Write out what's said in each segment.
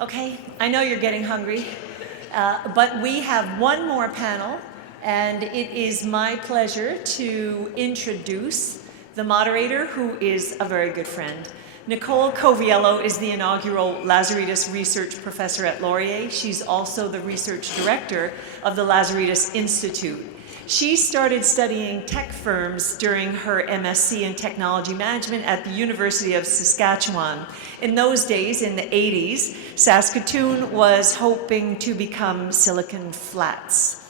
Okay, I know you're getting hungry, but we have one more panel, and it is my pleasure to introduce the moderator, who is a very good friend. Nicole Coviello is the inaugural Lazaridis Research Professor at Laurier. She's also the Research Director of the Lazaridis Institute. She started studying tech firms during her MSc in Technology Management at the University of Saskatchewan. In those days, in the 80s, Saskatoon was hoping to become Silicon Flats.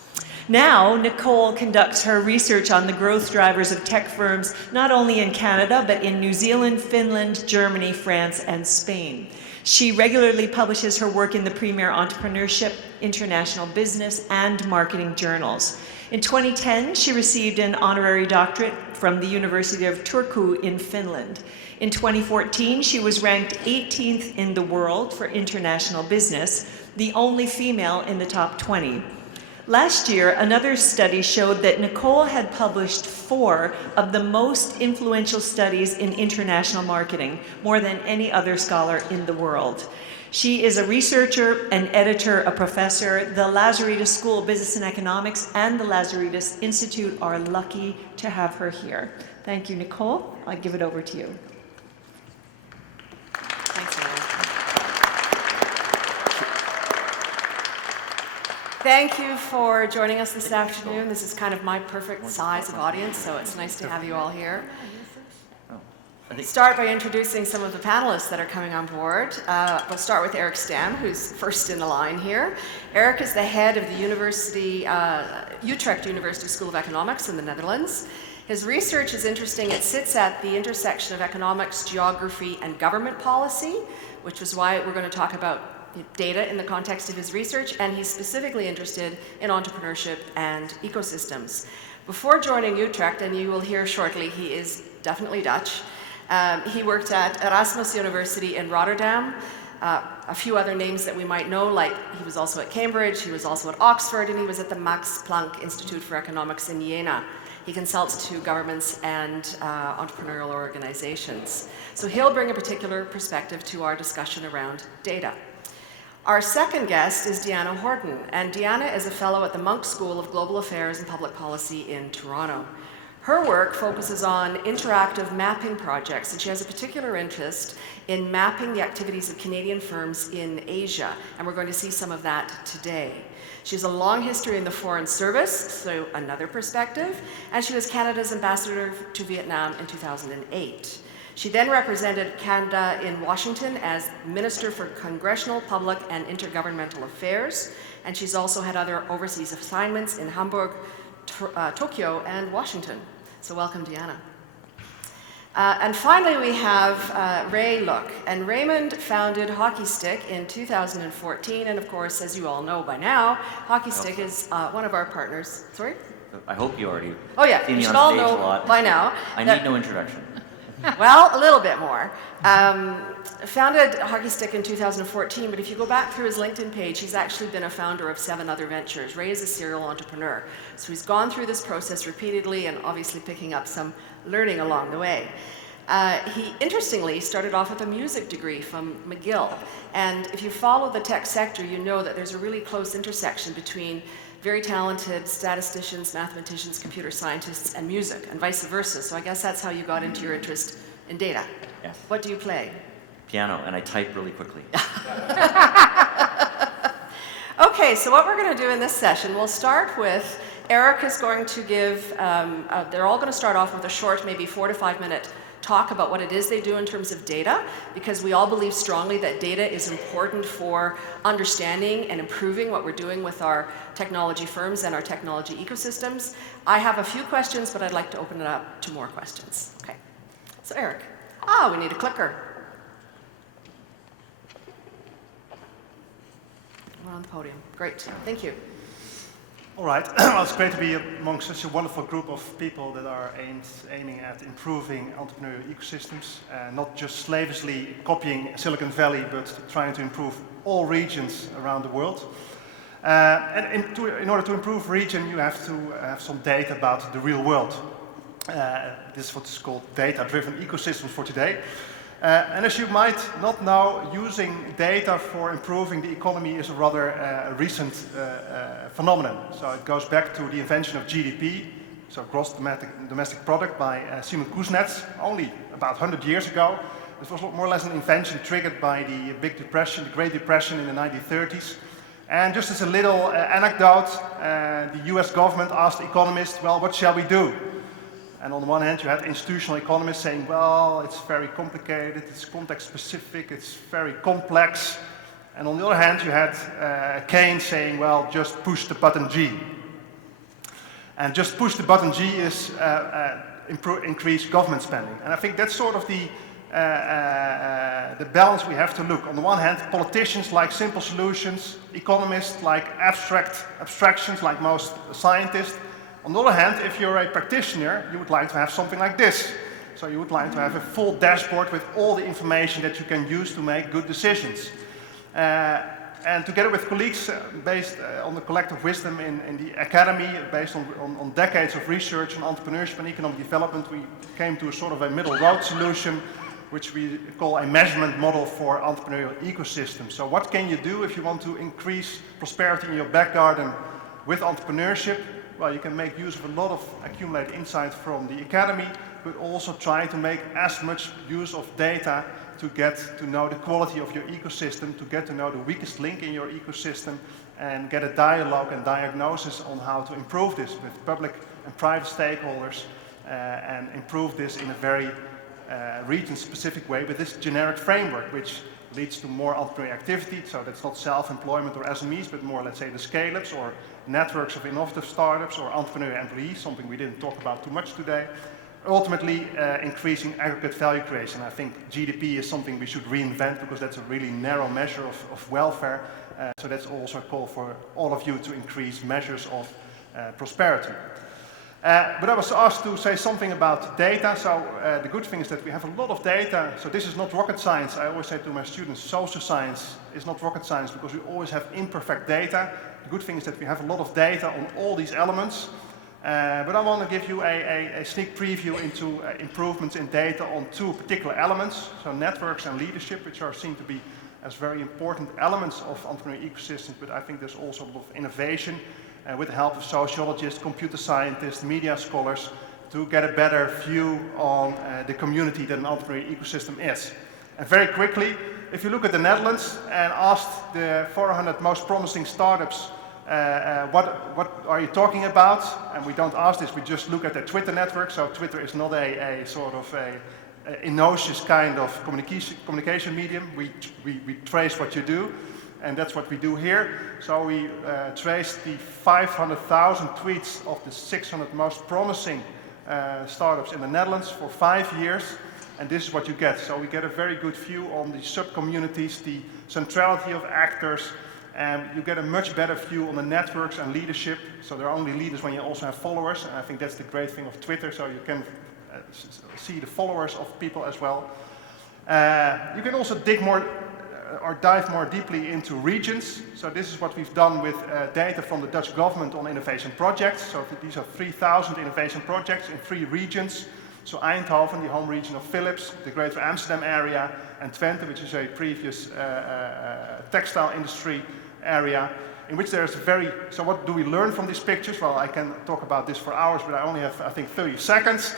Now, Nicole conducts her research on the growth drivers of tech firms, not only in Canada, but in New Zealand, Finland, Germany, France, and Spain. She regularly publishes her work in the premier entrepreneurship, international business, and marketing journals. In 2010, she received an honorary doctorate from the University of Turku in Finland. In 2014, she was ranked 18th in the world for international business, the only female in the top 20. Last year, another study showed that Nicole had published 4 of the most influential studies in international marketing, more than any other scholar in the world. She is a researcher, an editor, a professor. The Lazaridis School of Business and Economics and the Lazaridis Institute are lucky to have her here. Thank you, Nicole. I'll give it over to you. Thanks, Anna. Thank you for joining us this afternoon. This is kind of my perfect size of audience, so it's nice to have you all here. Start by introducing some of the panelists that are coming on board. We'll start with Erik Stam, who's first in the line here. Erik is the head of the Utrecht University School of Economics in the Netherlands. His research is interesting. It sits at the intersection of economics, geography, and government policy, which is why we're going to talk about data in the context of his research, and he's specifically interested in entrepreneurship and ecosystems. Before joining Utrecht, and you will hear shortly, he is definitely Dutch. He worked at Erasmus University in Rotterdam. A few other names that we might know, like he was also at Cambridge, he was also at Oxford, and he was at the Max Planck Institute for Economics in Jena. He consults to governments and entrepreneurial organizations. So he'll bring a particular perspective to our discussion around data. Our second guest is Deanna Horton, and Deanna is a fellow at the Munk School of Global Affairs and Public Policy in Toronto. Her work focuses on interactive mapping projects, and she has a particular interest in mapping the activities of Canadian firms in Asia, and we're going to see some of that today. She has a long history in the Foreign Service, so another perspective, and she was Canada's ambassador to Vietnam in 2008. She then represented Canada in Washington as Minister for Congressional, Public, and Intergovernmental Affairs, and she's also had other overseas assignments in Hamburg, Tokyo, and Washington. So welcome, Deanna. And finally, we have Ray Luk. And Raymond founded Hockey Stick in 2014. And of course, as you all know by now, Hockey Stick is one of our partners. Sorry? I hope you already see me you should all know by now. I need no introduction. Well, a little bit more. Founded Hockey Stick in 2014, but if you go back through his LinkedIn page, he's actually been a founder of 7 other ventures. Ray is a serial entrepreneur. So he's gone through this process repeatedly and obviously picking up some learning along the way. He, interestingly, started off with a music degree from McGill. And if you follow the tech sector, you know that there's a really close intersection between very talented statisticians, mathematicians, computer scientists, and music, and vice versa. So I guess that's how you got into your interest in data. Yes. What do you play? Piano, and I type really quickly. Okay, so what we're going to do in this session, we'll start with, Erik is going to give, they're all going to start off with a short, maybe 4 to 5 minute talk about what it is they do in terms of data, because we all believe strongly that data is important for understanding and improving what we're doing with our technology firms and our technology ecosystems. I have a few questions, but I'd like to open it up to more questions. Okay, so Erik. We need a clicker. We're on the podium. Great, thank you. All right, well, it's great to be among such a wonderful group of people that are aiming at improving entrepreneurial ecosystems, not just slavishly copying Silicon Valley, but trying to improve all regions around the world. And in order to improve region, you have to have some data about the real world. This is what is called data-driven ecosystems for today. And as you might not know, using data for improving the economy is a rather recent phenomenon. So it goes back to the invention of GDP, so gross domestic product, by Simon Kuznets, only about 100 years ago. This was more or less an invention triggered by the Big Depression, the Great Depression in the 1930s. And just as a little anecdote, the US government asked economists, well, what shall we do? And on the one hand, you had institutional economists saying, well, it's very complicated, it's context specific, it's very complex. And on the other hand, you had Keynes saying, well, just push the button G. And just push the button G is increase government spending. And I think that's sort of the balance we have to look. On the one hand, politicians like simple solutions, economists like abstractions like most scientists. On the other hand, if you're a practitioner, you would like to have something like this. So you would like to have a full dashboard with all the information that you can use to make good decisions. And together with colleagues based on the collective wisdom in the academy, based on decades of research on entrepreneurship and economic development, we came to a sort of a middle road solution, which we call a measurement model for entrepreneurial ecosystems. So what can you do if you want to increase prosperity in your back garden with entrepreneurship? Well, you can make use of a lot of accumulated insight from the academy, but also try to make as much use of data to get to know the quality of your ecosystem, to get to know the weakest link in your ecosystem, and get a dialogue and diagnosis on how to improve this with public and private stakeholders, and improve this in a very region-specific way with this generic framework, which leads to more entrepreneurial activity. So that's not self-employment or SMEs, but more, let's say, the scale-ups or networks of innovative startups or entrepreneurial employees, something we didn't talk about too much today. Ultimately, increasing aggregate value creation. I think GDP is something we should reinvent because that's a really narrow measure of welfare. So that's also a call for all of you to increase measures of prosperity. But I was asked to say something about data. So the good thing is that we have a lot of data. So this is not rocket science. I always say to my students, social science is not rocket science because we always have imperfect data. The good thing is that we have a lot of data on all these elements. But I want to give you a sneak preview into improvements in data on two particular elements. So networks and leadership, which are seen to be as very important elements of entrepreneurial ecosystems, but I think there's also a lot of innovation with the help of sociologists, computer scientists, media scholars, to get a better view on the community that an entrepreneurial ecosystem is. And very quickly, if you look at the Netherlands and ask the 400 most promising startups, what are you talking about? And we don't ask this, we just look at the Twitter network. So Twitter is not a sort of a innocuous kind of communication medium. We trace what you do, and that's what we do here. So we traced the 500,000 tweets of the 600 most promising startups in the Netherlands for 5 years, and this is what you get. So we get a very good view on the sub-communities, the centrality of actors, and you get a much better view on the networks and leadership. So there are only leaders when you also have followers, and I think that's the great thing of Twitter, so you can see the followers of people as well. You can also dig more or dive more deeply into regions. So this is what we've done with data from the Dutch government on innovation projects. So these are 3,000 innovation projects in 3 regions. So Eindhoven, the home region of Philips, the Greater Amsterdam area, and Twente, which is a previous textile industry area, in which there's so what do we learn from these pictures? Well, I can talk about this for hours, but I only have, I think, 30 seconds.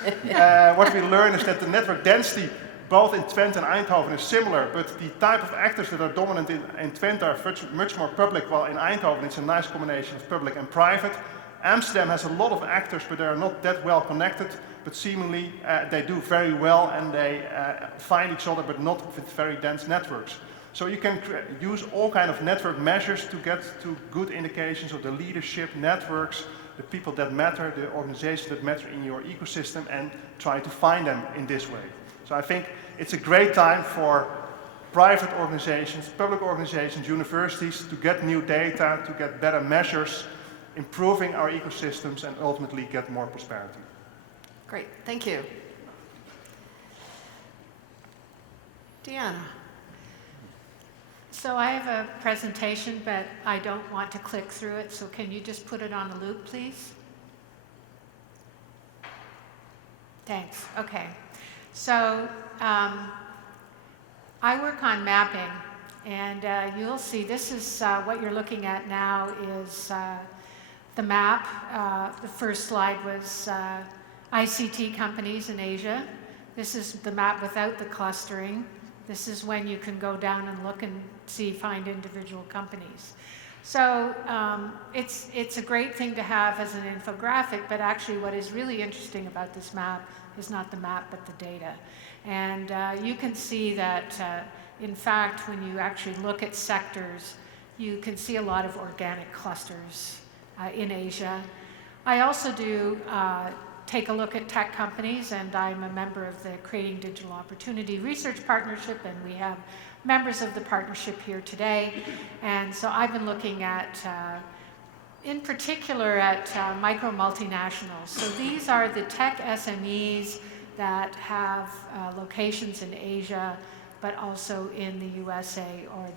What we learn is that the network density, both in Twente and Eindhoven, is similar, but the type of actors that are dominant in Twente are much more public, while in Eindhoven it's a nice combination of public and private. Amsterdam has a lot of actors, but they are not that well connected, but seemingly they do very well and they find each other, but not with very dense networks. So you can use all kind of network measures to get to good indications of the leadership, networks, the people that matter, the organizations that matter in your ecosystem, and try to find them in this way. So I think it's a great time for private organizations, public organizations, universities to get new data, to get better measures, improving our ecosystems, and ultimately get more prosperity. Great, thank you. Deanna. So I have a presentation, but I don't want to click through it, so can you just put it on the loop, please? Thanks, okay. So I work on mapping, and you'll see this is what you're looking at now is the map. The first slide was ICT companies in Asia. This is the map without the clustering. This is when you can go down and look and find individual companies. So it's a great thing to have as an infographic, but actually what is really interesting about this map is not the map, but the data. And you can see that, in fact, when you actually look at sectors, you can see a lot of organic clusters in Asia. I also do take a look at tech companies, and I'm a member of the Creating Digital Opportunity Research Partnership, and we have members of the partnership here today. And so I've been looking at, in particular, at micro multinationals. So these are the tech SMEs that have locations in Asia, but also in the USA or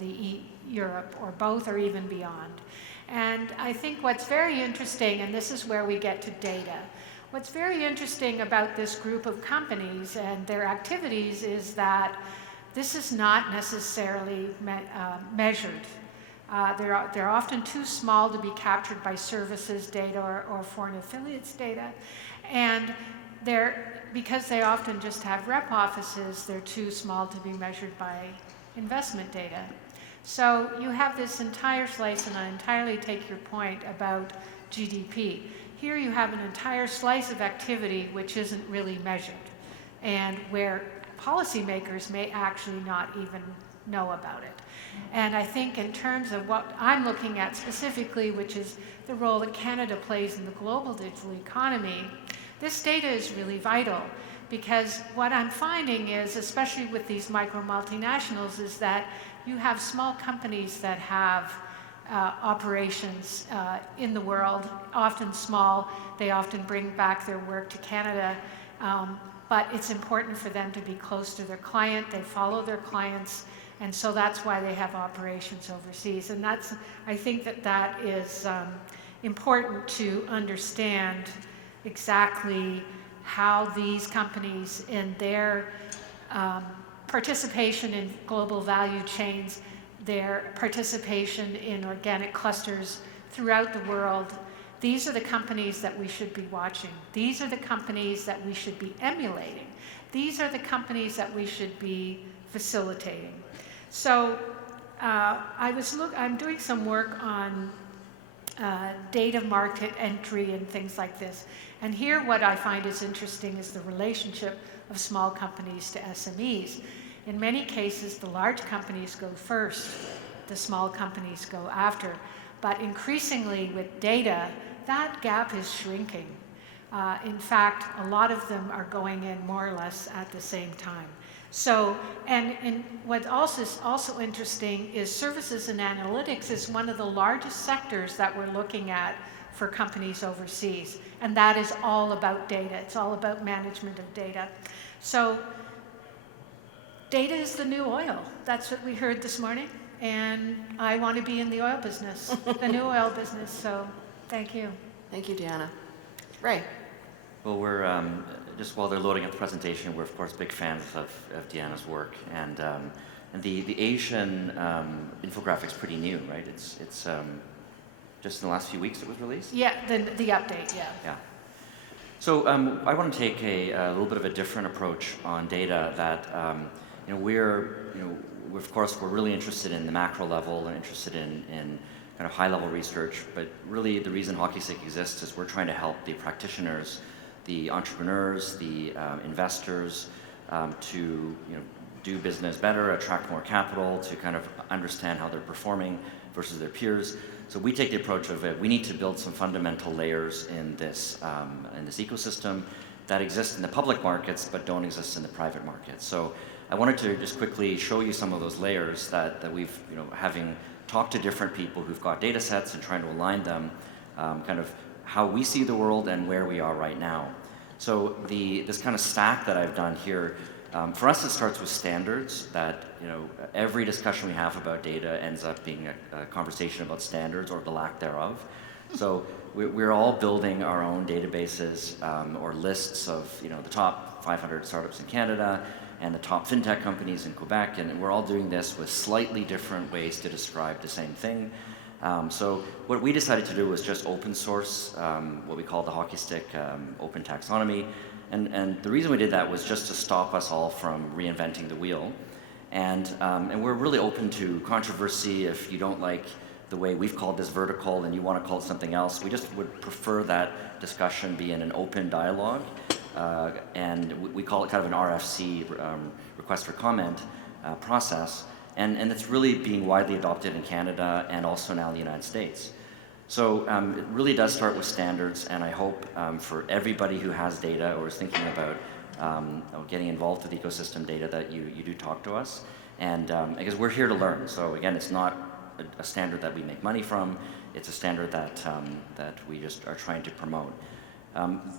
Europe, or both, or even beyond. And I think what's very interesting, and this is where we get to data, what's very interesting about this group of companies and their activities is that this is not necessarily measured. They're often too small to be captured by services data or foreign affiliates data. And because they often just have rep offices, they're too small to be measured by investment data. So you have this entire slice, and I entirely take your point about GDP. Here you have an entire slice of activity which isn't really measured, and where policymakers may actually not even know about it. And I think in terms of what I'm looking at specifically, which is the role that Canada plays in the global digital economy, this data is really vital, because what I'm finding is, especially with these micro multinationals, is that you have small companies that have operations in the world, often small. They often bring back their work to Canada, but it's important for them to be close to their client. They follow their clients, and so that's why they have operations overseas. And I think that is important to understand exactly how these companies and their participation in global value chains, their participation in organic clusters throughout the world, these are the companies that we should be watching. These are the companies that we should be emulating. These are the companies that we should be facilitating. So I'm doing some work on data market entry and things like this. And here what I find is interesting is the relationship of small companies to SMEs. In many cases, the large companies go first, the small companies go after. But increasingly with data, that gap is shrinking. In fact, a lot of them are going in more or less at the same time. So, and what is also interesting is services and analytics is one of the largest sectors that we're looking at for companies overseas. And that is all about data. It's all about management of data. So data is the new oil. That's what we heard this morning. And I want to be in the oil business, the new oil business. So thank you. Thank you, Deanna. Ray. Well, we're just while they're loading up the presentation, we're of course big fans of Deanna's work, and the Asian infographic is pretty new, right? It's just in the last few weeks it was released. Yeah, the update. Yeah. Yeah. So I want to take a little bit of a different approach on data. That we're really interested in the macro level and interested in kind of high-level research, but really the reason Hockey Stick exists is we're trying to help the practitioners, the entrepreneurs, the investors to do business better, attract more capital, to kind of understand how they're performing versus their peers. So we take the approach of we need to build some fundamental layers in this ecosystem that exist in the public markets but don't exist in the private markets. So I wanted to just quickly show you some of those layers that we've, having talked to different people who've got data sets and trying to align them, kind of how we see the world and where we are right now. So this kind of stack that I've done here, for us it starts with standards that, every discussion we have about data ends up being a conversation about standards or the lack thereof. So we're all building our own databases or lists of, the top 500 startups in Canada, and the top fintech companies in Quebec, and we're all doing this with slightly different ways to describe the same thing. So what we decided to do was just open source what we call the hockey stick open taxonomy. And the reason we did that was just to stop us all from reinventing the wheel. And we're really open to controversy. If you don't like the way we've called this vertical and you want to call it something else, we just would prefer that discussion be in an open dialogue. And we call it kind of an RFC, request for comment process. And it's really being widely adopted in Canada and also now in the United States. So it really does start with standards, and I hope for everybody who has data or is thinking about getting involved with ecosystem data that you do talk to us. And because we're here to learn. So again, it's not a standard that we make money from, it's a standard that, that we just are trying to promote.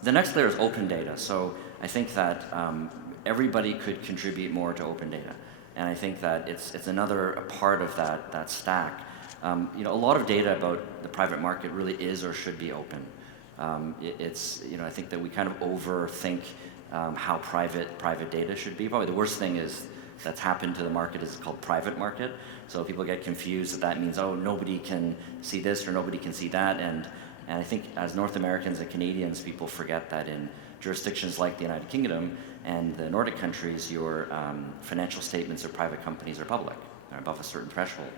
The next layer is open data. So I think that everybody could contribute more to open data. And I think that it's another part of that stack. You know, a lot of data about the private market really is or should be open. You know, I think that we kind of overthink how private data should be. Probably the worst thing that's happened to the market is called private market. So people get confused that means, oh, nobody can see this or nobody can see that. And I think as North Americans and Canadians, people forget that in jurisdictions like the United Kingdom and the Nordic countries, your financial statements of private companies are public. They're above a certain threshold.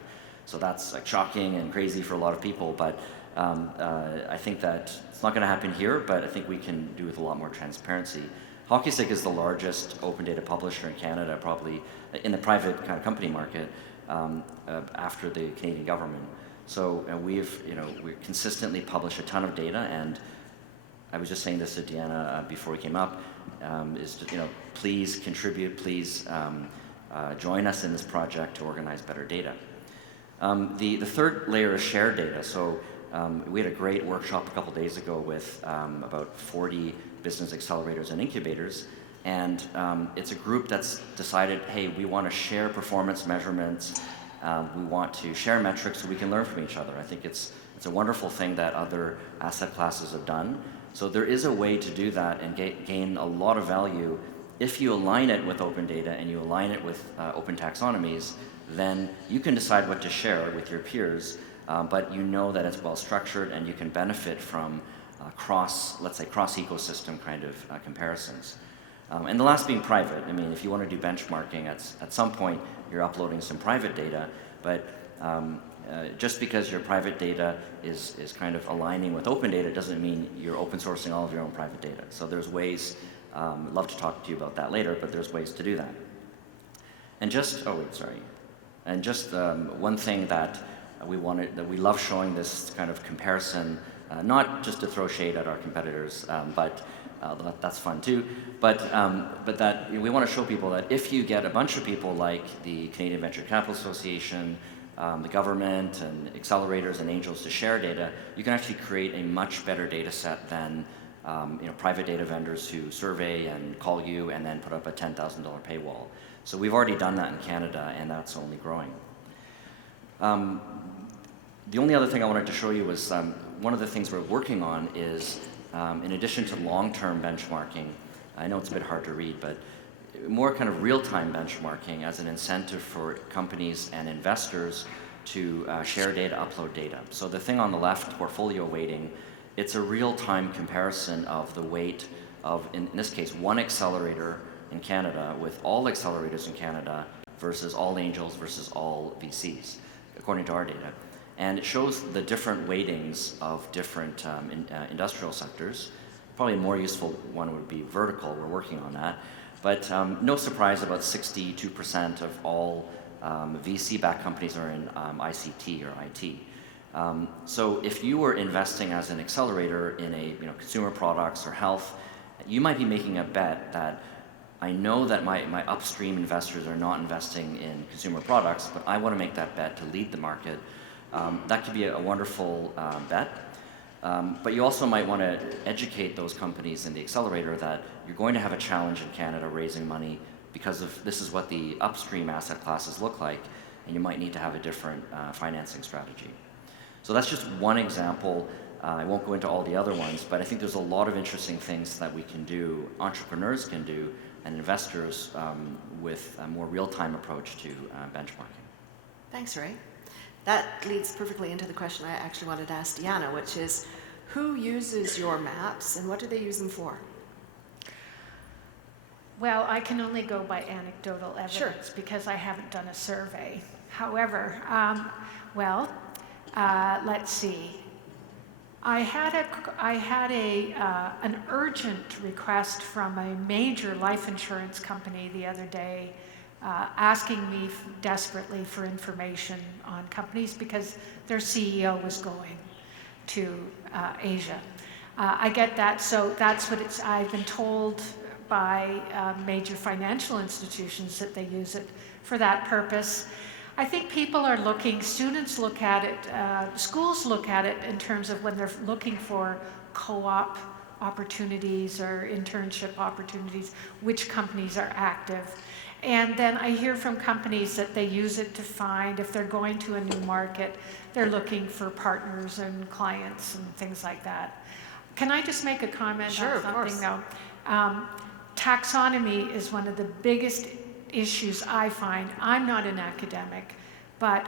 So that's like shocking and crazy for a lot of people, but I think that it's not going to happen here, but I think we can do with a lot more transparency. HockeyStick is the largest open data publisher in Canada, probably in the private kind of company market, after the Canadian government. So we consistently publish a ton of data, and I was just saying this to Deanna before we came up, is to, please contribute, please join us in this project to organize better data. The third layer is shared data. So we had a great workshop a couple days ago with about 40 business accelerators and incubators, and it's a group that's decided, hey, we want to share performance measurements, we want to share metrics so we can learn from each other. I think it's a wonderful thing that other asset classes have done. So there is a way to do that and gain a lot of value if you align it with open data and you align it with open taxonomies. Then you can decide what to share with your peers, but you know that it's well structured and you can benefit from let's say cross ecosystem kind of comparisons. And the last being private. I mean, if you want to do benchmarking, at some point you're uploading some private data, but just because your private data is kind of aligning with open data doesn't mean you're open sourcing all of your own private data. So there's ways, I'd love to talk to you about that later, but there's ways to do that. And one thing that we love showing this kind of comparison, not just to throw shade at our competitors, but that's fun too, but that we want to show people that if you get a bunch of people like the Canadian Venture Capital Association, the government and accelerators and angels to share data, you can actually create a much better data set than private data vendors who survey and call you and then put up a $10,000 paywall. So we've already done that in Canada, and that's only growing. The only other thing I wanted to show you was one of the things we're working on is, in addition to long-term benchmarking, I know it's a bit hard to read, but more kind of real-time benchmarking as an incentive for companies and investors to share data, upload data. So the thing on the left, portfolio weighting, it's a real-time comparison of the weight of, in this case, one accelerator in Canada with all accelerators in Canada versus all angels versus all VCs, according to our data. And it shows the different weightings of different industrial sectors. Probably a more useful one would be vertical. We're working on that. But no surprise, about 62% of all VC-backed companies are in ICT or IT. So if you were investing as an accelerator in consumer products or health, you might be making a bet that I know that my upstream investors are not investing in consumer products, but I want to make that bet to lead the market. That could be a wonderful bet. But you also might want to educate those companies in the accelerator that you're going to have a challenge in Canada raising money because of this is what the upstream asset classes look like, and you might need to have a different financing strategy. So that's just one example. I won't go into all the other ones, but I think there's a lot of interesting things that we can do, entrepreneurs can do, and investors with a more real-time approach to benchmarking. Thanks, Ray. That leads perfectly into the question I actually wanted to ask Deanna, which is, who uses your maps and what do they use them for? Well, I can only go by anecdotal evidence Sure. because I haven't done a survey. However, let's see. I had an urgent request from a major life insurance company the other day, asking me desperately for information on companies because their CEO was going to Asia. I get that, so that's what I've been told by major financial institutions that they use it for that purpose. I think people are looking, students look at it, schools look at it in terms of when they're looking for co-op opportunities or internship opportunities, which companies are active. And then I hear from companies that they use it to find, if they're going to a new market, they're looking for partners and clients and things like that. Can I just make a comment Sure, on something of though? Taxonomy is one of the biggest issues I find. I'm not an academic, but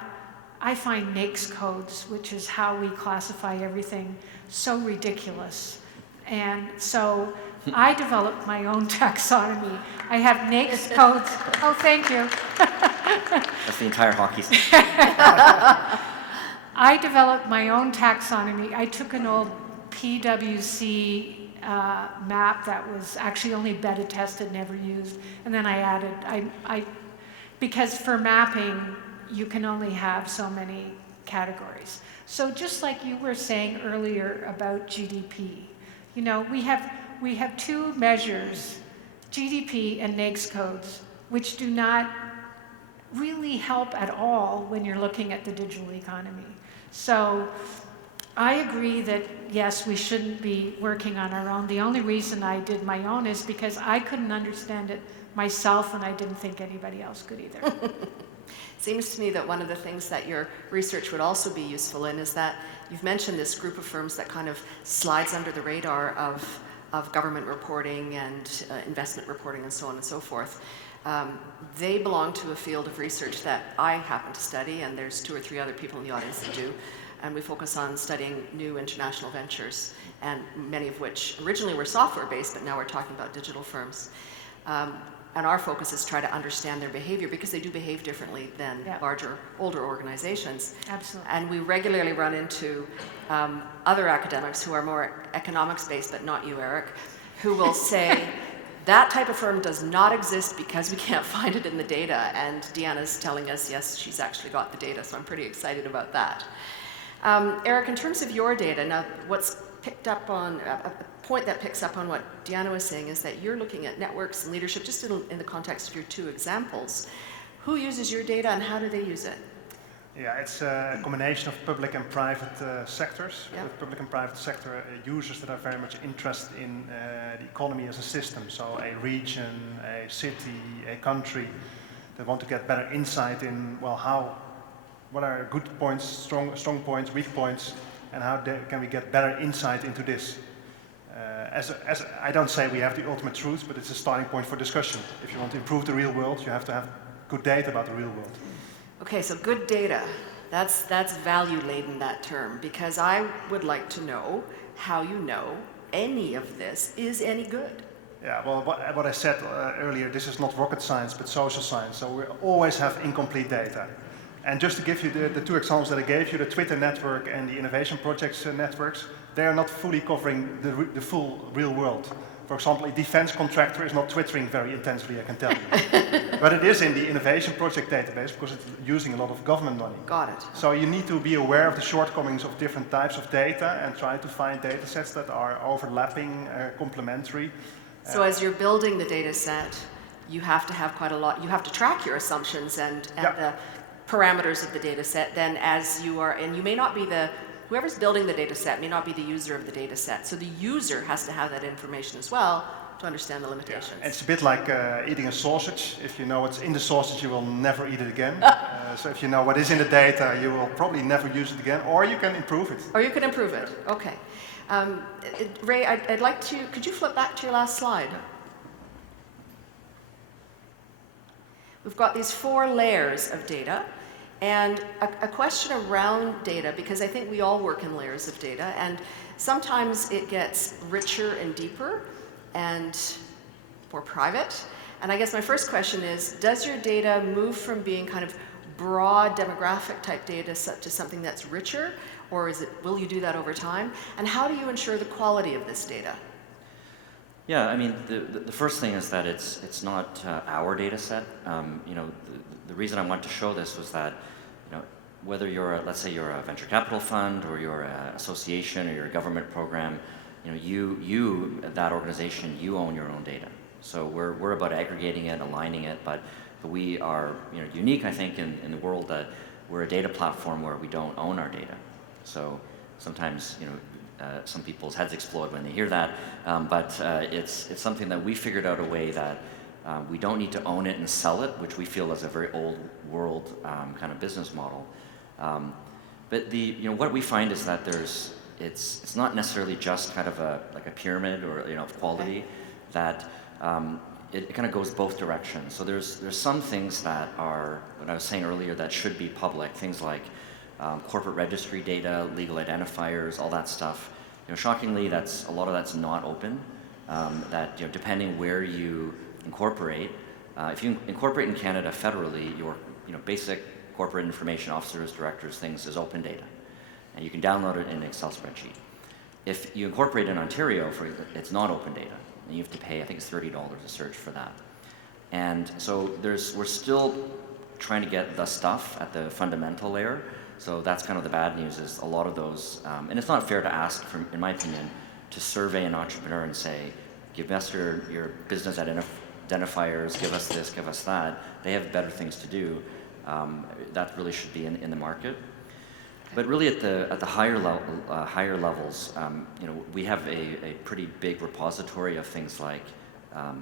I find NAICS codes, which is how we classify everything, so ridiculous. And so I developed my own taxonomy. I have NAICS codes. Oh, thank you. That's the entire hockey stick. I developed my own taxonomy. I took an old PwC map that was actually only beta tested, never used, and then I added, because for mapping, you can only have so many categories. So just like you were saying earlier about GDP, you know, we have two measures, GDP and NAICS codes, which do not really help at all when you're looking at the digital economy. So I agree that, yes, we shouldn't be working on our own. The only reason I did my own is because I couldn't understand it myself, and I didn't think anybody else could either. Seems to me that one of the things that your research would also be useful in is that you've mentioned this group of firms that kind of slides under the radar of government reporting and investment reporting and so on and so forth. They belong to a field of research that I happen to study, and there's 2 or 3 other people in the audience that do. And we focus on studying new international ventures, and many of which originally were software-based, but now we're talking about digital firms. And our focus is try to understand their behavior, because they do behave differently than larger, older organizations. Absolutely. And we regularly run into other academics who are more economics-based, but not you, Erik, who will say, that type of firm does not exist because we can't find it in the data. And Deanna's telling us, yes, she's actually got the data, so I'm pretty excited about that. Erik, in terms of your data, now what's picked up on, a point that picks up on what Deanna was saying is that you're looking at networks and leadership just in the context of your 2 examples. Who uses your data and how do they use it? Yeah, it's a combination of public and private sectors. Yeah. With public and private sector users that are very much interested in the economy as a system. So a region, a city, a country that want to get better insight in, well, what are good points, strong points, weak points, and how can we get better insight into this. I don't say we have the ultimate truth, but it's a starting point for discussion. If you want to improve the real world, you have to have good data about the real world. Okay, so good data, that's value-laden, that term, because I would like to know how you know any of this is any good. Yeah, well, what I said earlier, this is not rocket science, but social science, so we always have incomplete data. And just to give you the 2 examples that I gave you, the Twitter network and the innovation projects networks, they are not fully covering the full real world. For example, a defense contractor is not twittering very intensely, I can tell you. But it is in the innovation project database because it's using a lot of government money. Got it. So you need to be aware of the shortcomings of different types of data and try to find data sets that are overlapping, complementary. So as you're building the data set, you have to have quite a lot, you have to track your assumptions and the parameters of the data set then as you are, and you may not be whoever's building the data set may not be the user of the data set. So the user has to have that information as well to understand the limitations. Yeah. It's a bit like eating a sausage. If you know what's in the sausage, you will never eat it again. So if you know what is in the data, you will probably never use it again, or you can improve it. Or you can improve it, okay. Ray, I'd like to, could you flip back to your last slide? we've got these 4 layers of data, and a question around data, because I think we all work in layers of data, and sometimes it gets richer and deeper and more private. And I guess my first question is, does your data move from being kind of broad demographic type data to something that's richer, or will you do that over time? And how do you ensure the quality of this data? Yeah, I mean, the first thing is that it's not our data set. You know, the reason I wanted to show this was that, you know, whether you're, let's say you're a venture capital fund, or you're an association, or you're a government program, you know, you that organization, you own your own data. So we're about aggregating it, aligning it, but we are, you know, unique, I think, in the world that we're a data platform where we don't own our data. So sometimes, you know, some people's heads explode when they hear that, but it's something that we figured out a way that we don't need to own it and sell it, which we feel is a very old world kind of business model. But you know, what we find is that it's not necessarily just kind of like a pyramid, or, you know, of quality, that it kind of goes both directions. So there's some things that are, what I was saying earlier, that should be public, things like corporate registry data, legal identifiers, all that stuff. You know, shockingly, a lot of that's not open. That, you know, depending where you incorporate, if you incorporate in Canada federally, your, you know, basic corporate information, officers, directors, things, is open data, and you can download it in an Excel spreadsheet. If you incorporate in Ontario, it's not open data, and you have to pay, I think it's $30 a search for that. And so we're still trying to get the stuff at the fundamental layer. So that's kind of the bad news, is a lot of those, and it's not fair to ask, in my opinion, to survey an entrepreneur and say, give us your business identifiers, give us this, give us that. They have better things to do. That really should be in the market. But really at the higher levels, you know, we have a pretty big repository of things like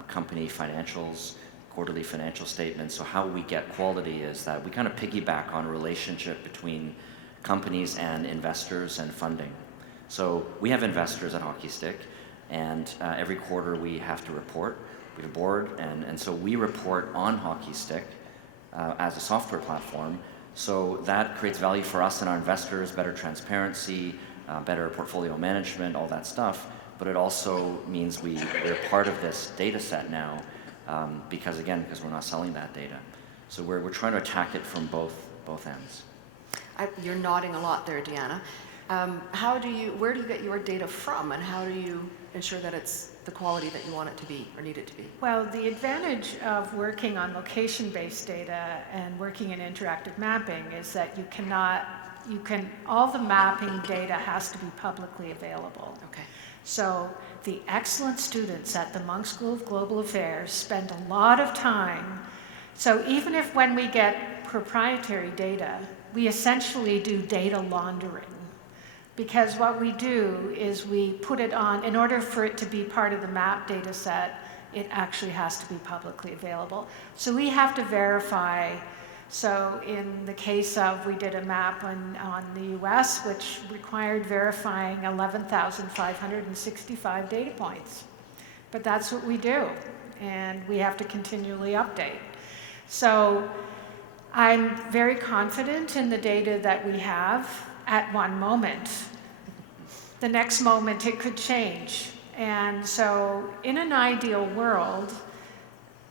company financials, quarterly financial statements. So how we get quality is that we kind of piggyback on a relationship between companies and investors and funding. So we have investors at Hockey Stick, and every quarter we have to report. We have a board, and so we report on Hockey Stick as a software platform. So that creates value for us and our investors, better transparency, better portfolio management, all that stuff. But it also means we're part of this data set now, because we're not selling that data. So we're trying to attack it from both ends. You're nodding a lot there, Deanna. Where do you get your data from, and how do you ensure that it's the quality that you want it to be or need it to be? Well, the advantage of working on location-based data and working in interactive mapping is that all the mapping data has to be publicly available. Okay. So the excellent students at the Munk School of Global Affairs spend a lot of time. So even if when we get proprietary data, we essentially do data laundering. Because what we do is we put it on, in order for it to be part of the map data set, it actually has to be publicly available. So we have to verify. So in the case of, we did a map on the US, which required verifying 11,565 data points. But that's what we do, and we have to continually update. So I'm very confident in the data that we have at one moment. The next moment it could change. And so in an ideal world,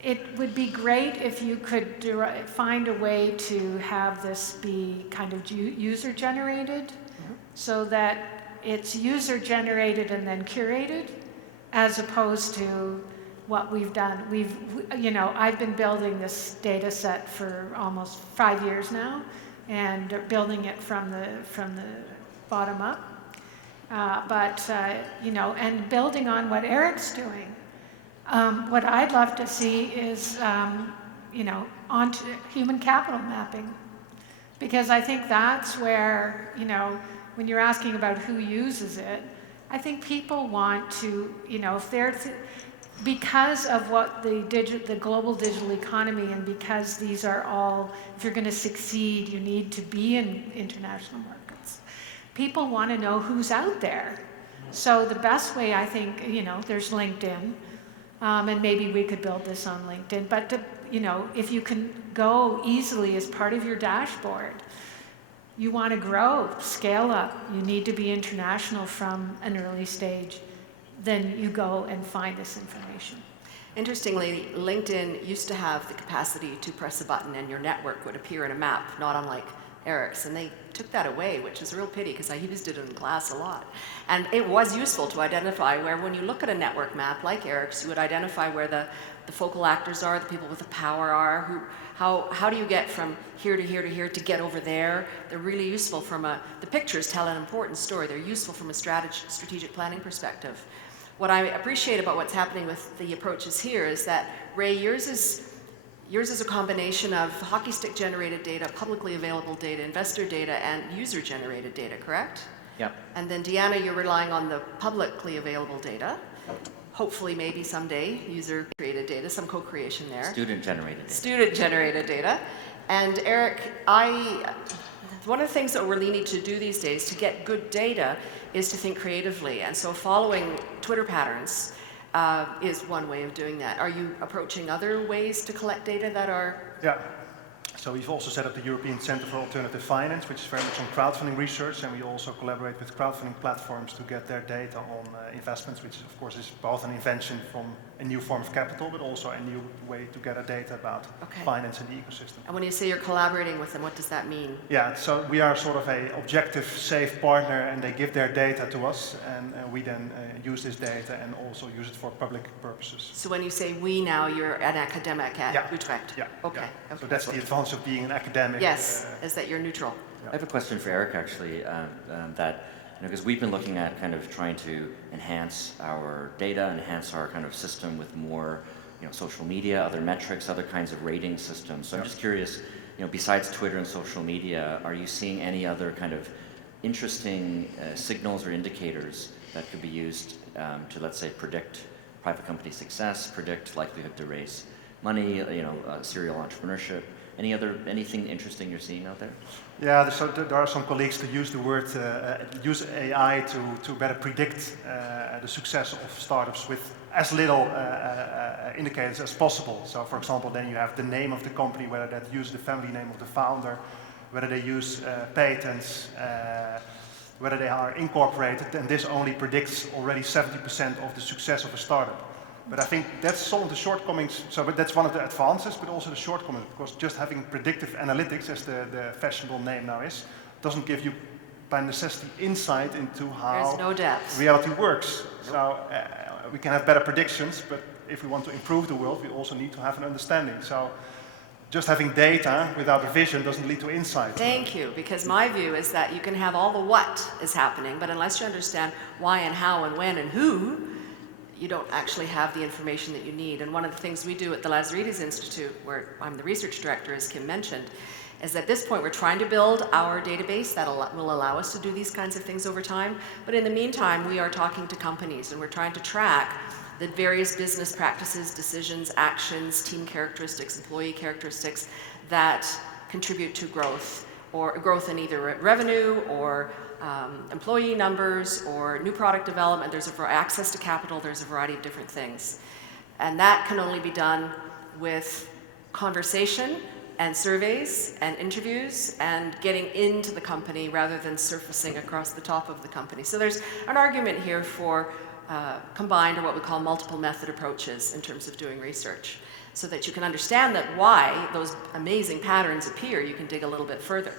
it would be great if you could find a way to have this be kind of user-generated, so that it's user-generated and then curated, as opposed to what we've done. I've been building this data set for almost 5 years now, and building it from the bottom up. And building on what Erik's doing. What I'd love to see is, onto human capital mapping, because I think that's where, when you're asking about who uses it, I think people want to, if they're, because of what the global digital economy, and because these are all, if you're going to succeed, you need to be in international markets. People want to know who's out there. So the best way, I think, there's LinkedIn. And maybe we could build this on LinkedIn, but you know, if you can go easily as part of your dashboard, you want to grow, scale up, you need to be international from an early stage, then you go and find this information. Interestingly, LinkedIn used to have the capacity to press a button and your network would appear in a map, not unlike Erik's, and they took that away, which is a real pity because I used it in class a lot. And it was useful to identify where, when you look at a network map like Erik's, you would identify where the focal actors are, the people with the power are, how do you get from here to here to here to get over there. They're really useful the pictures tell an important story. They're useful from a strategic planning perspective. What I appreciate about what's happening with the approaches here is that, Ray, yours is a combination of hockey stick generated data, publicly available data, investor data, and user generated data, correct? Yep. And then Deanna, you're relying on the publicly available data. Hopefully, maybe someday, user created data, some co-creation there. Student generated data. Student generated data. And Erik, one of the things that we really need to do these days to get good data is to think creatively. And so following Twitter patterns is one way of doing that. Are you approaching other ways to collect data that are? Yeah. So we've also set up the European Centre for Alternative Finance, which is very much on crowdfunding research, and we also collaborate with crowdfunding platforms to get their data on investments, which of course is both an invention from a new form of capital, but also a new way to gather data about finance in the ecosystem. And when you say you're collaborating with them, what does that mean? Yeah, so we are sort of a objective, safe partner, and they give their data to us, and we then use this data and also use it for public purposes. So when you say we now, you're an academic at Utrecht? Yeah. Okay. Yeah. Okay. So that's the advantage of being an academic. Yes, is that you're neutral. I have a question for Erik, actually, that, because we've been looking at kind of trying to enhance our data, enhance our kind of system with more, social media, other metrics, other kinds of rating systems. So I'm just curious, besides Twitter and social media, are you seeing any other kind of interesting signals or indicators that could be used to, let's say, predict private company success, predict likelihood to raise money, serial entrepreneurship? Anything interesting you're seeing out there? Yeah, so there are some colleagues to use the word, use AI to better predict the success of startups with as little indicators as possible. So for example, then you have the name of the company, whether that uses the family name of the founder, whether they use patents, whether they are incorporated, and this only predicts already 70% of the success of a startup. But I think that's some of the shortcomings, but that's one of the advances, but also the shortcomings, because just having predictive analytics, as the fashionable name now is, doesn't give you, by necessity, insight into how reality works. So we can have better predictions, but if we want to improve the world, we also need to have an understanding. So just having data without a vision doesn't lead to insight. Thank you, because my view is that you can have all the what is happening, but unless you understand why and how and when and who, you don't actually have the information that you need. And one of the things we do at the Lazaridis Institute, where I'm the research director, as Kim mentioned, is at this point we're trying to build our database that will allow us to do these kinds of things over time. But in the meantime, we are talking to companies and we're trying to track the various business practices, decisions, actions, team characteristics, employee characteristics that contribute to growth, or growth in either revenue or employee numbers or new product development. There's access to capital. There's a variety of different things. And that can only be done with conversation and surveys and interviews and getting into the company rather than surfacing across the top of the company. So there's an argument here for combined, or what we call multiple method approaches in terms of doing research, so that you can understand that why those amazing patterns appear, you can dig a little bit further.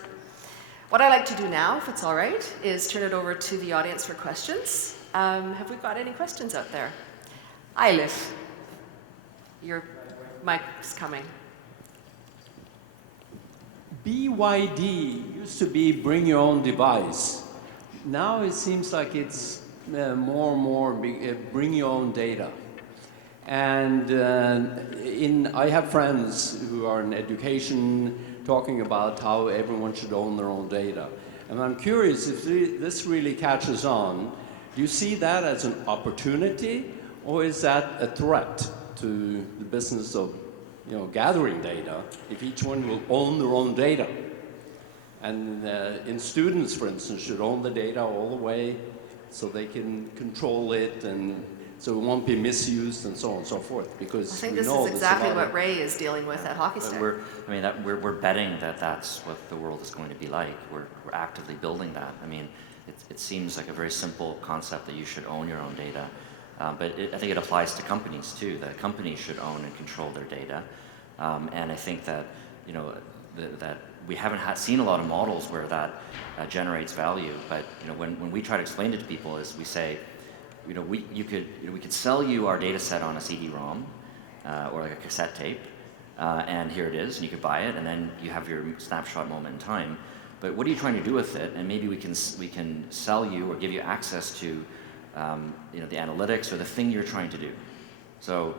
What I like to do now, if it's all right, is turn it over to the audience for questions. Have we got any questions out there? Eilif, your mic's coming. BYD used to be bring your own device. Now it seems like it's more and more bring your own data. And I have friends who are in education talking about how everyone should own their own data. And I'm curious if this really catches on. Do you see that as an opportunity, or is that a threat to the business of gathering data, if each one will own their own data? And in students, for instance, should own the data all the way so they can control it and so it won't be misused and so on and so forth. Because I think we this know is there's a exactly lot what of- Ray is dealing with at Hockey Stick. We're betting that that's what the world is going to be like. We're actively building that. I mean, it seems like a very simple concept that you should own your own data, but I think it applies to companies too. That companies should own and control their data, and I think that that we haven't seen a lot of models where that generates value. But when we try to explain it to people, is we say, we could sell you our data set on a CD-ROM or like a cassette tape, and here it is, and you could buy it, and then you have your snapshot moment in time. But what are you trying to do with it? And maybe we can sell you or give you access to the analytics or the thing you're trying to do. So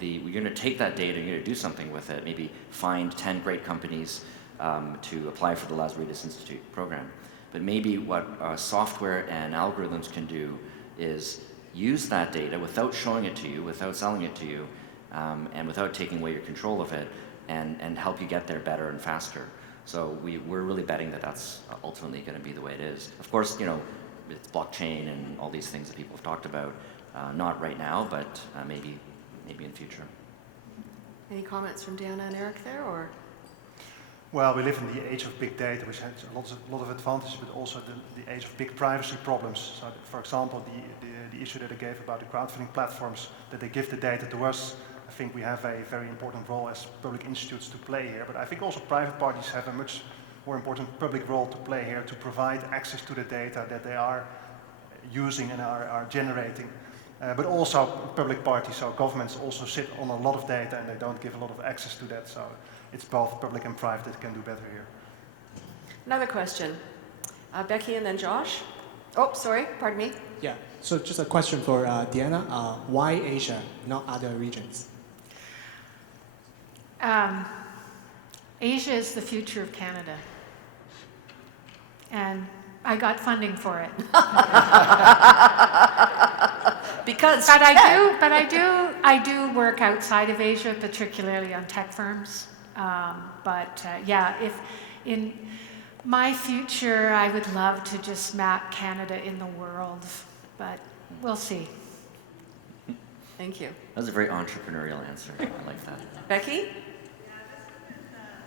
we're going to take that data and you're going to do something with it. Maybe find 10 great companies to apply for the Lazaridis Institute program. But maybe what software and algorithms can do is use that data without showing it to you, without selling it to you, and without taking away your control of it, and help you get there better and faster. So we're really betting that that's ultimately going to be the way it is. Of course, it's blockchain and all these things that people have talked about. Not right now, but maybe in future. Any comments from Deanna and Erik there, or? Well, we live in the age of big data, which has a lot of advantages, but also the age of big privacy problems. So, for example, the issue that I gave about the crowdfunding platforms, that they give the data to us, I think we have a very important role as public institutes to play here. But I think also private parties have a much more important public role to play here, to provide access to the data that they are using and are generating. But also public parties, so governments also sit on a lot of data and they don't give a lot of access to that. So it's both public and private that can do better here. Another question. Becky and then Josh. Oh, sorry, pardon me. Yeah, so just a question for Deanna. Why Asia, not other regions? Asia is the future of Canada. And I got funding for it. Because I do work outside of Asia, particularly on tech firms. If in my future, I would love to just map Canada in the world, but we'll see. Thank you. That was a very entrepreneurial answer. I like that. Becky?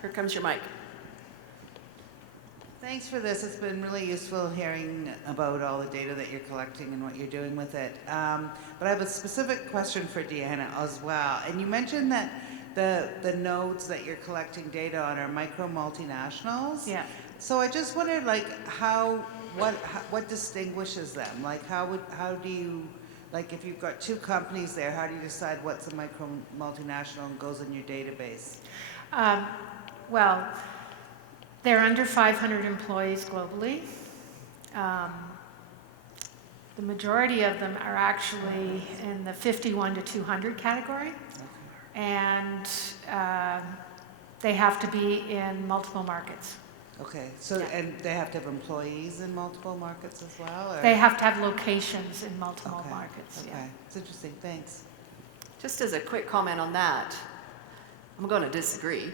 Here comes your mic. Thanks for this. It's been really useful hearing about all the data that you're collecting and what you're doing with it. But I have a specific question for Deanna as well. And you mentioned that the nodes that you're collecting data on are micro multinationals. Yeah. So I just wondered, like, what distinguishes them? Like, how do you, like, if you've got two companies there, how do you decide what's a micro multinational and goes in your database? Well, they're under 500 employees globally. The majority of them are actually in the 51 to 200 category. And they have to be in multiple markets. Okay, so, Yeah. and they have to have employees in multiple markets as well? Or? They have to have locations in multiple Okay, markets. Okay, it's interesting, thanks. Just as a quick comment on that, I'm going to disagree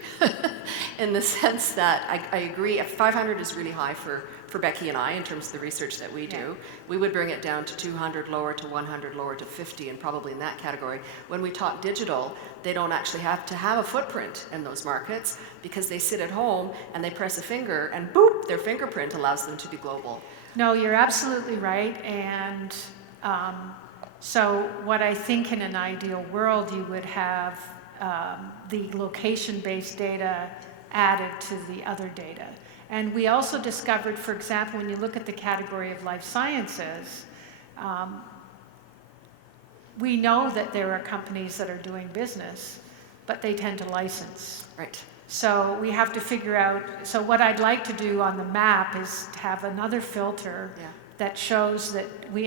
in the sense that I agree 500 is really high for Becky and I in terms of the research that we do. Yeah. We would bring it down to 200, lower to 100, lower to 50, and probably in that category. When we talk digital, they don't actually have to have a footprint in those markets because they sit at home and they press a finger and boop, their fingerprint allows them to be global. No, you're absolutely right. And so what I think in an ideal world, you would have the location-based data added to the other data. And we also discovered, for example, when you look at the category of life sciences, we know that there are companies that are doing business, but they tend to license. Right. So we have to figure out, so what I'd like to do on the map is to have another filter that shows that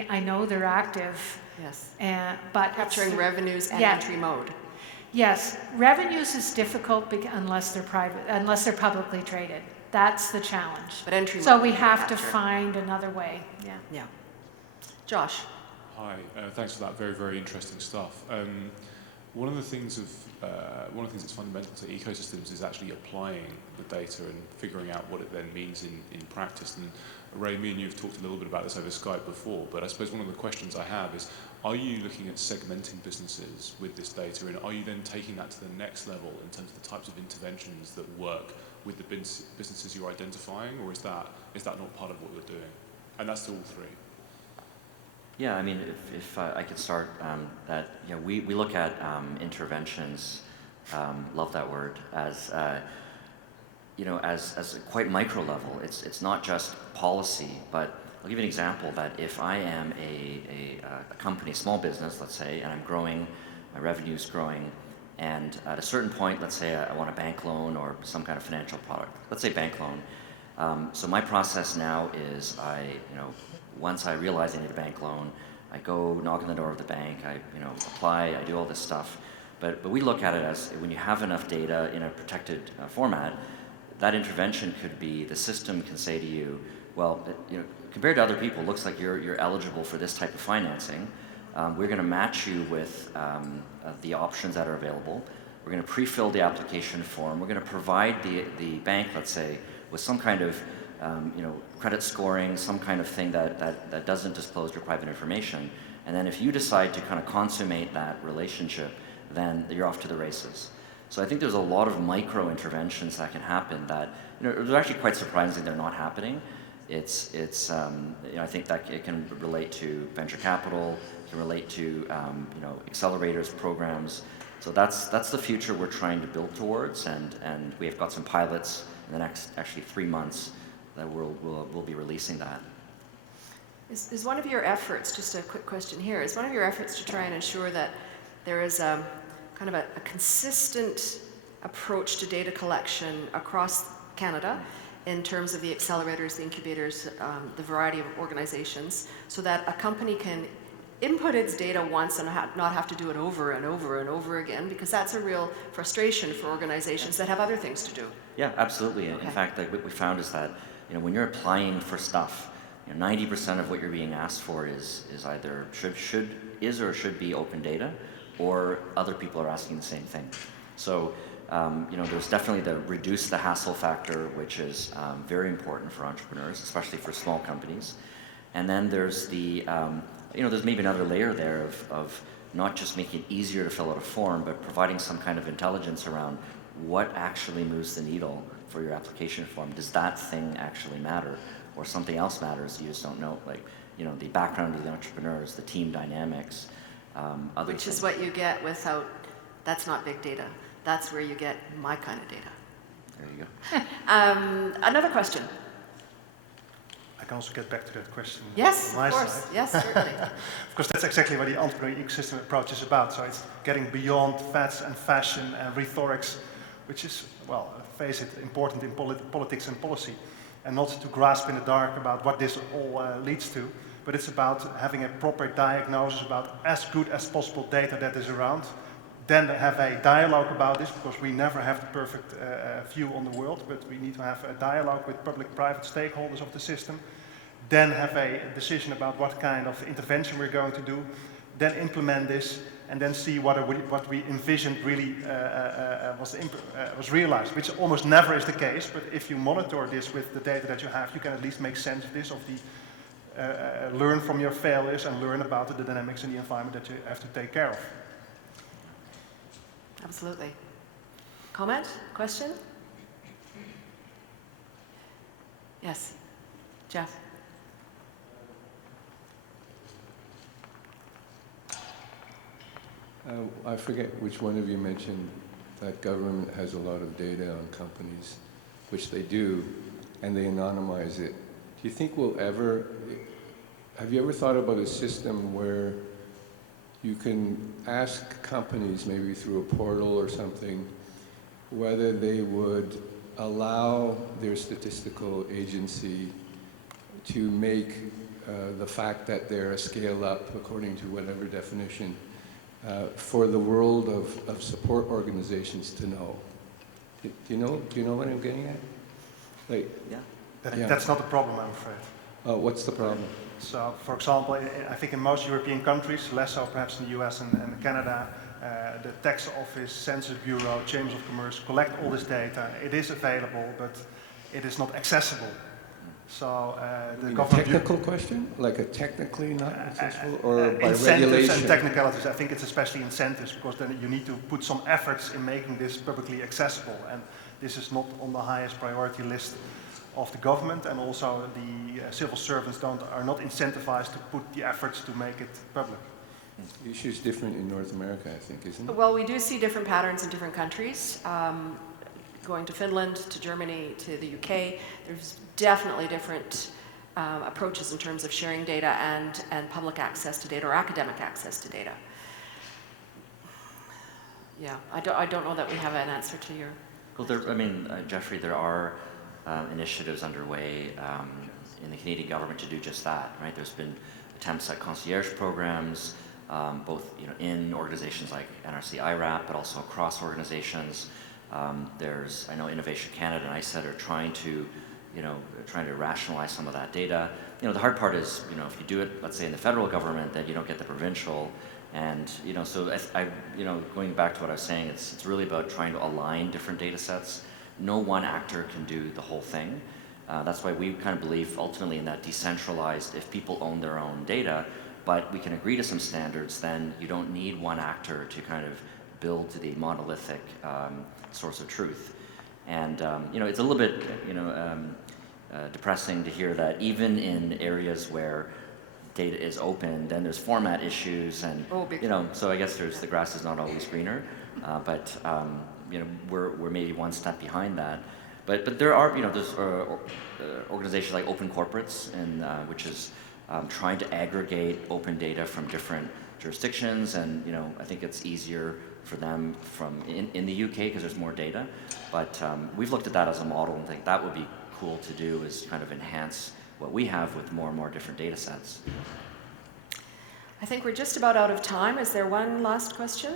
I know they're active. Yes. But Capturing revenues and Yeah. entry mode. Yes, revenues is difficult unless they're private, unless they're publicly traded. That's the challenge. But entry So mode we we can have to capture. find another way. Yeah. Yeah. Josh. Hi, thanks for that very, very interesting stuff. One of the things that's fundamental to ecosystems is actually applying the data and figuring out what it then means in practice. And Ray, me and you have talked a little bit about this over Skype before, but I suppose one of the questions I have is, are you looking at segmenting businesses with this data, and are you then taking that to the next level in terms of the types of interventions that work with the businesses you're identifying, or is that not part of what you're doing? And that's to all three. Yeah, I mean, if I could start, that we look at interventions, love that word, as as a quite micro level. It's not just policy, but I'll give you an example that if I am a company, small business, let's say, and I'm growing, my revenue's growing, and at a certain point, let's say I want a bank loan or some kind of financial product. Let's say bank loan. So my process now is once I realize I need a bank loan, I go knock on the door of the bank, I apply, I do all this stuff. But we look at it as when you have enough data in a protected format, that intervention could be, the system can say to you, well, compared to other people, it looks like you're eligible for this type of financing. We're going to match you with the options that are available. We're going to pre-fill the application form. We're going to provide the bank, let's say, with some kind of credit scoring, some kind of thing that doesn't disclose your private information. And then if you decide to kind of consummate that relationship, then you're off to the races. So I think there's a lot of micro interventions that can happen that they're actually quite surprising they're not happening. I think that it can relate to venture capital, it can relate to accelerators programs. So that's the future we're trying to build towards, and we have got some pilots in the next actually 3 months that we'll be releasing that. Is one of your efforts, just a quick question here, is one of your efforts to try and ensure that there is kind of a consistent approach to data collection across Canada in terms of the accelerators, the incubators, the variety of organizations, so that a company can input its data once and not have to do it over and over and over again, because that's a real frustration for organizations that have other things to do. Yeah, absolutely. Okay. In fact, what we found is that when you're applying for stuff, 90% of what you're being asked for is either should be open data, or other people are asking the same thing. So there's definitely the reduce the hassle factor, which is very important for entrepreneurs, especially for small companies. And then there's there's maybe another layer there of not just making it easier to fill out a form, but providing some kind of intelligence around what actually moves the needle for your application form. Does that thing actually matter? Or something else matters you just don't know, like the background of the entrepreneurs, the team dynamics, other Which things. is what you get without, that's not big data. That's where you get my kind of data. There you go. Another question. I can also get back to that question. Yes, on my of course. side. Yes, certainly. Of course, that's exactly what the entrepreneurial ecosystem approach is about. So it's getting beyond fads and fashion and rhetorics, which is, well, face it, important in politics and policy, and not to grasp in the dark about what this all leads to, but it's about having a proper diagnosis about as good as possible data that is around, then have a dialogue about this, because we never have the perfect view on the world, but we need to have a dialogue with public-private stakeholders of the system, then have a decision about what kind of intervention we're going to do, then implement this, and then see what we envisioned really was realized, which almost never is the case. But if you monitor this with the data that you have, you can at least make sense of this, learn from your failures and learn about the dynamics in the environment that you have to take care of. Absolutely. Comment? Question? Yes. Jeff. I forget which one of you mentioned that government has a lot of data on companies, which they do, and they anonymize it. Do you think have you ever thought about a system where you can ask companies, maybe through a portal or something, whether they would allow their statistical agency to make the fact that they're a scale up according to whatever definition for the world of support organizations to know? Do you know what I'm getting at? That's not the problem, I'm afraid. What's the problem? So, for example, I think in most European countries, less so perhaps in the US and Canada, the Tax Office, Census Bureau, Chambers of Commerce collect all this data. It is available, but it is not accessible. So the government... technical question? Like a technically not accessible, or by incentives regulation? And technicalities. I think it's especially incentives, because then you need to put some efforts in making this publicly accessible. And this is not on the highest priority list of the government, and also the civil servants are not incentivized to put the efforts to make it public. The issue is different in North America, I think, isn't it? Well, we do see different patterns in different countries. Going to Finland, to Germany, to the UK, there's definitely different approaches in terms of sharing data and public access to data, or academic access to data. Yeah, I don't know that we have an answer to your... Well, Jeffrey, there are initiatives underway in the Canadian government to do just that, right? There's been attempts at concierge programs, both in organizations like NRC IRAP, but also across organizations. I know Innovation Canada and ICET are trying to rationalize some of that data. The hard part is, if you do it, let's say in the federal government, then you don't get the provincial. And, so going back to what I was saying, it's really about trying to align different data sets. No one actor can do the whole thing. That's why we kind of believe ultimately in that decentralized, if people own their own data, but we can agree to some standards, then you don't need one actor to kind of build to the monolithic source of truth. And it's a little bit depressing to hear that even in areas where data is open, then there's format issues, and so I guess the grass is not always greener, but we're maybe one step behind that. But there are there's organizations like Open Corporates, and which is trying to aggregate open data from different jurisdictions, and I think it's easier for them in the UK because there's more data. But we've looked at that as a model and think that would be cool to do, is kind of enhance what we have with more and more different data sets. I think we're just about out of time. Is there one last question?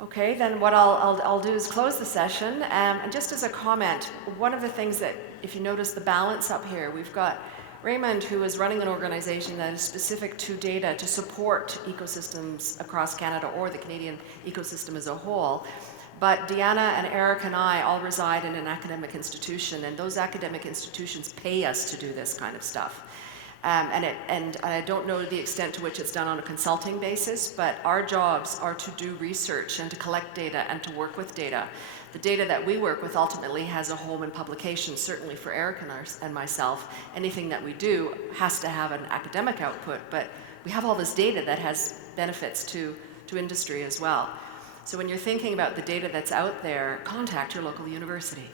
Okay, then what I'll do is close the session. And just as a comment, one of the things that, if you notice the balance up here, we've got Raymond, who is running an organization that is specific to data to support ecosystems across Canada, or the Canadian ecosystem as a whole. But Deanna and Erik and I all reside in an academic institution, and those academic institutions pay us to do this kind of stuff. And I don't know the extent to which it's done on a consulting basis, but our jobs are to do research and to collect data and to work with data. The data that we work with ultimately has a home in publication, certainly for Erik and myself. Anything that we do has to have an academic output, but we have all this data that has benefits to industry as well. So when you're thinking about the data that's out there, contact your local university.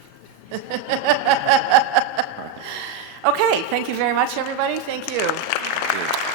Okay, thank you very much, everybody. Thank you. Thank you.